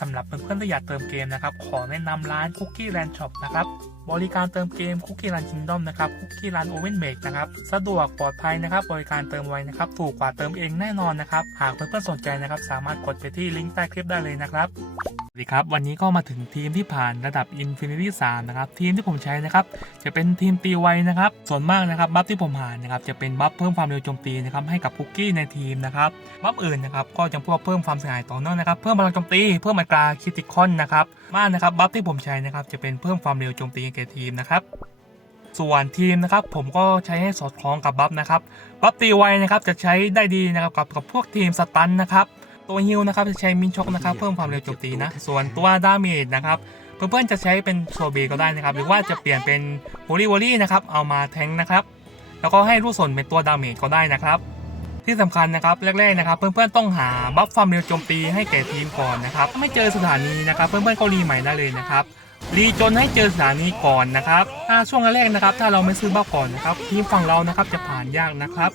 สำหรับเพื่อนๆที่อยากเติมเกมนะครับ ขอแนะนำร้าน Cookie Land Shop นะครับ บริการเติมเกม Cookie Land Kingdom นะครับ Cookie Land Oven Make นะครับสะดวกปลอดภัยนะครับบริการเติมไวนะครับถูกกว่าเติมเองแน่นอนนะครับหากเพื่อนๆสนใจนะครับสามารถกดไปที่ลิงก์ใต้คลิปได้เลยนะครับสวัสดีครับวันนี้ก็มาถึงทีมที่ผ่านระดับ Infinity 3นะครับทีมที่ผมใช้นะครับจะเป็นทีมตีไวนะครับส่วนมากนะครับบัฟที่ผมหานะครับจะเป็นบัฟเพิ่มความเร็วโจมตีนะครับให้กับคุกกี้ในทีมนะครับบัฟอื่นนะครับก็จะพวกเพิ่มความเสียหายต่อเนื่องนะครับเพิ่มพลังโจมตีเพิ่มอัตราคริติคอนนะครับมากนะครับบัฟที่ผมใช้นะครับจะเป็นเพิ่มความเร็วโจมตีให้แก่ทีมนะครับ ส่วนทีมนะครับผมก็ใช้ให้สอดคล้องกับบัฟนะครับบัฟตีไวนะครับจะใช้ได้ดีนะครับกับกับพวกทีมสตันนะครับตัวฮิลนะครับจะใช้มินช็อกนะครับเพิ่มความเร็วโจมตีนะส่วนตัวดาเมจนะครับเพื่อนๆจะใช้เป็นโชเบก็ได้นะครับ หรือว่าจะเปลี่ยนเป็นโฮลี่วอลี่นะครับเอามาแทงค์นะครับแล้วก็ให้ลูกศรเป็นตัวดาเมจก็ได้นะครับ ที่สำคัญนะครับแรกๆนะครับ เพื่อนๆต้องหาบัฟความเร็วโจมตีให้แก่ทีมก่อนนะครับถ้าไม่เจอสถานีนะครับ เพื่อนๆก็รีใหม่ได้เลยนะครับ รีจนให้เจอสถานีก่อนนะครับ ถ้าช่วงแรกๆนะครับ ถ้าเราไม่ซื้อบัฟก่อนนะครับทีมฝั่งเรานะครับจะผ่านยากนะครับ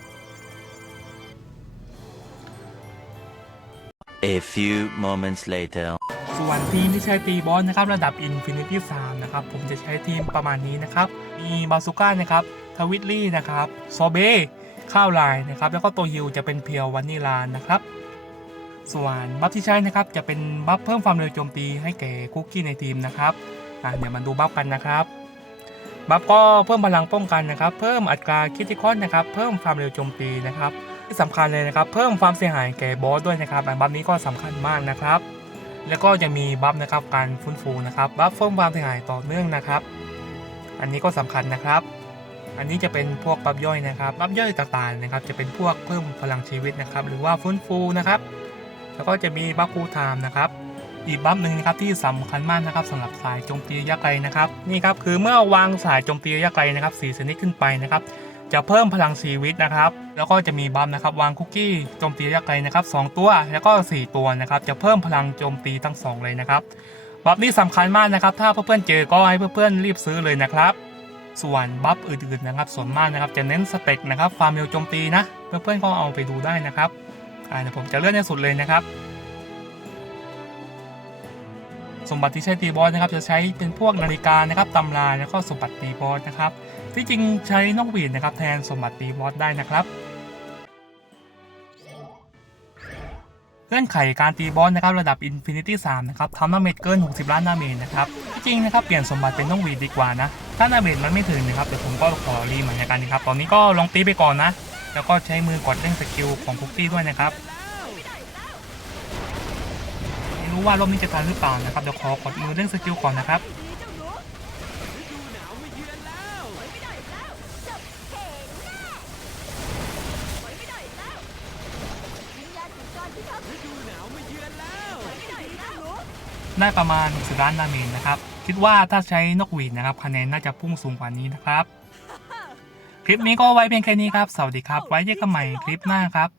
A few moments later. ส่วนทีมที่ใช้ตีบอสนะครับระดับ Infinity 3นะครับผมจะใช้ทีมประมาณนี้นะครับ มีบาซูก้านะครับทวิตลี่นะครับโซเบข้าวลายนะครับแล้วก็ตัวฮิวจะเป็นเพียววานิลานะครับ ส่วนบัฟที่ใช้นะครับจะเป็นบัฟเพิ่มความเร็วโจมตีให้แก่คุกกี้ในทีมนะครับอะเดี๋ยวมาดูบัฟกันนะครับบัฟก็เพิ่มพลังป้องกันนะครับ เพิ่มอัตราคิติคอนนะครับ เพิ่มความเร็วโจมตีนะครับที่สำคัญเลยนะครับ เพิ่มความเสียหายแก่บอสด้วยนะครับบัฟนี้ก็สำคัญมากนะครับ แล้วก็จะมีบัฟนะครับการฟื้นฟูนะครับบัฟเพิ่มความเสียหายต่อเนื่องนะครับ อันนี้ก็สำคัญนะครับ อันนี้จะเป็นพวกบัฟย่อยนะครับบัฟย่อยต่างๆนะครับ จะเป็นพวกเพิ่มพลังชีวิตนะครับ หรือว่าฟื้นฟูนะครับ แล้วก็จะมีบัฟฟูไทม์นะครับ อีกบัฟหนึ่งนะครับที่สำคัญมากนะครับสำหรับสายโจมตีระยะไกลนะครับนี่ครับคือเมื่อวางสายโจมตีระยะไกลนะครับสี่ชนิดขึ้นไปนะครับจะเพิ่มพลังชีวิตนะครับ แล้วก็จะมีบัฟนะครับวางคุกกี้โจมตีระยะไกลนะครับสองตัว แล้วก็ 4 ตัวนะครับ จะเพิ่มพลังโจมตีทั้ง 2 เลยนะครับ บัฟนี้สำคัญมากนะครับ ถ้าเพื่อนๆเจอก็ให้เพื่อนๆรีบซื้อเลยนะครับ ส่วนบัฟอื่นๆนะครับ ส่วนมากนะครับจะเน้นสเต็กนะครับ ความเร็วโจมตีนะ เพื่อนๆก็เอาไปดูได้นะครับ อ่าเดี๋ยวผมจะเลื่อนในสุดเลยนะครับ สมบัติที่ใช้ตีบอสนะครับ จะใช้เป็นพวกนาฬิกานะครับตำราแล้วก็สมบัติตีบอสนะครับ ที่จริงใช้นกหวีดนะครับ แทนสมบัติตีบอสได้นะครับเงื่อนไขการตีบอสนะครับระดับ Infinity 3 นะครับทำดาเมจเกิน 60 ล้านดาเมจนะครับที่จริงนะครับเปลี่ยนสมบัติเป็นนกหวีดดีกว่านะ ถ้าดาเมจมันไม่ถึงนะครับเดี๋ยวผมก็ขอรีใหม่ในการนี้ครับ ตอนนี้ก็ลองตีไปก่อนนะ แล้วก็ใช้มือกดเล่นสกิลของคุกกี้ด้วยนะครับไม่รู้ว่ารอบนี้จะทันหรือเปล่านะครับเดี๋ยวขอกดมือเล่นสกิลก่อนนะครับได้ประมาณ60ล้านดาเมจนะครับ คิดว่าถ้าใช้นกหวีดนะครับคะแนนน่าจะพุ่งสูงกว่านี้นะครับ คลิปนี้ก็ไว้เพียงแค่นี้ครับ สวัสดีครับ ไว้เจอกันใหม่คลิปหน้าครับ